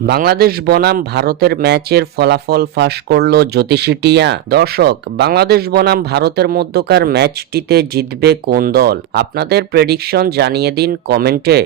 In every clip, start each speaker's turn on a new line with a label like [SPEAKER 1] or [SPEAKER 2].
[SPEAKER 1] বাংলাদেশ বনাম ভারতের ম্যাচের ফলাফল ফাঁস করল জ্যোতিষী টিয়া। দর্শক, বাংলাদেশ বনাম ভারতের মধ্যকার ম্যাচটিতে জিতবে কোন দল? আপনাদের প্রেডিকশন জানিয়ে দিন কমেন্টে।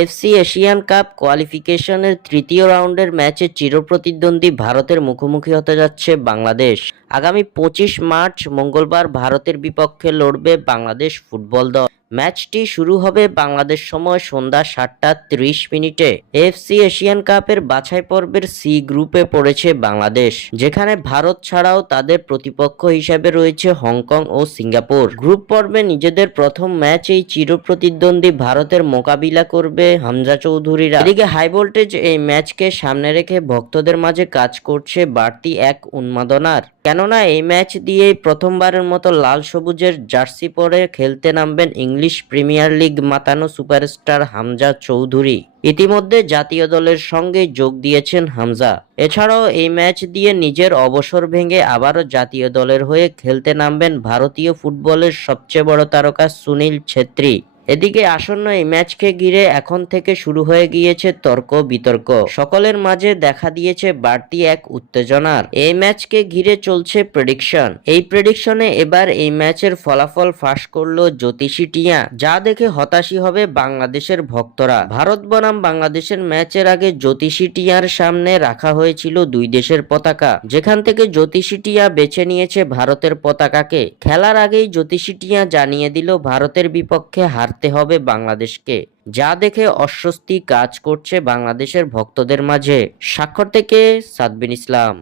[SPEAKER 1] এফসি এশিয়ান কাপ কোয়ালিফিকেশনের তৃতীয় রাউন্ডের ম্যাচে চিরপ্রতিদ্বন্দ্বী ভারতের মুখোমুখি হতে যাচ্ছে বাংলাদেশ। আগামী পঁচিশ মার্চ মঙ্গলবার ভারতের বিপক্ষে লড়বে বাংলাদেশ ফুটবল দল। ম্যাচটি শুরু হবে বাংলাদেশ সময় সন্ধ্যা সাতটা ত্রিশ মিনিটে। এফসি এশিয়ান কাপের বাছাই পর্বের সি গ্রুপে পড়েছে বাংলাদেশ, যেখানে ভারত ছাড়াও তাদের প্রতিপক্ষ হিসেবে রয়েছে হংকং ও সিঙ্গাপুর। গ্রুপ পর্বে নিজেদের প্রথম ম্যাচ এই চিরপ্রতিদ্বন্দ্বী ভারতের মোকাবিলা করবে হামজা চৌধুরীরা। এদিকে হাই ভোল্টেজ এই ম্যাচকে সামনে রেখে ভক্তদের মাঝে কাজ করছে বাড়তি এক উন্মাদনার। কেননা এই ম্যাচ দিয়েই প্রথমবারের মতো লাল সবুজের জার্সি পরে খেলতে নামবেন ইংলিশ প্রিমিয়ার লিগ মাতানো সুপারস্টার হামজা চৌধুরী। ইতিমধ্যে জাতীয় দলের সঙ্গে যোগ দিয়েছেন হামজা। এছাড়াও এই ম্যাচ দিয়ে নিজের অবসর ভেঙে আবারও জাতীয় দলের হয়ে খেলতে নামবেন ভারতীয় ফুটবলের সবচেয়ে বড় তারকা সুনীল ছেত্রী। এদিকে আসন্ন এই ম্যাচকে ঘিরে এখন থেকে শুরু হয়ে গিয়েছে তর্ক বিতর্ক। সকলের মাঝে দেখা দিয়েছে বাড়তি এক উত্তেজনার। এই ম্যাচকে ঘিরে চলছে প্রেডিকশন এই প্রেডিকশনে এবার এই ম্যাচের ফলাফল ফাঁস করল জ্যোতিষী টিয়া। যা দেখে হতাশি হবে বাংলাদেশের ভক্তরা। ভারত বনাম বাংলাদেশের ম্যাচের আগে জ্যোতিষী টিয়ার সামনে রাখা হয়েছিল দুই দেশের পতাকা। যেখান থেকে জ্যোতিষী টিয়া বেছে নিয়েছে ভারতের পতাকাকে। খেলার আগেই জ্যোতিষী টিয়া জানিয়ে দিল, ভারতের বিপক্ষে হারতে হবে বাংলাদেশকে। যা দেখে অস্বস্তি কাজ করছে বাংলাদেশের ভক্তদের মাঝে। স্বাক্ষর থেকে সাদবিন ইসলাম।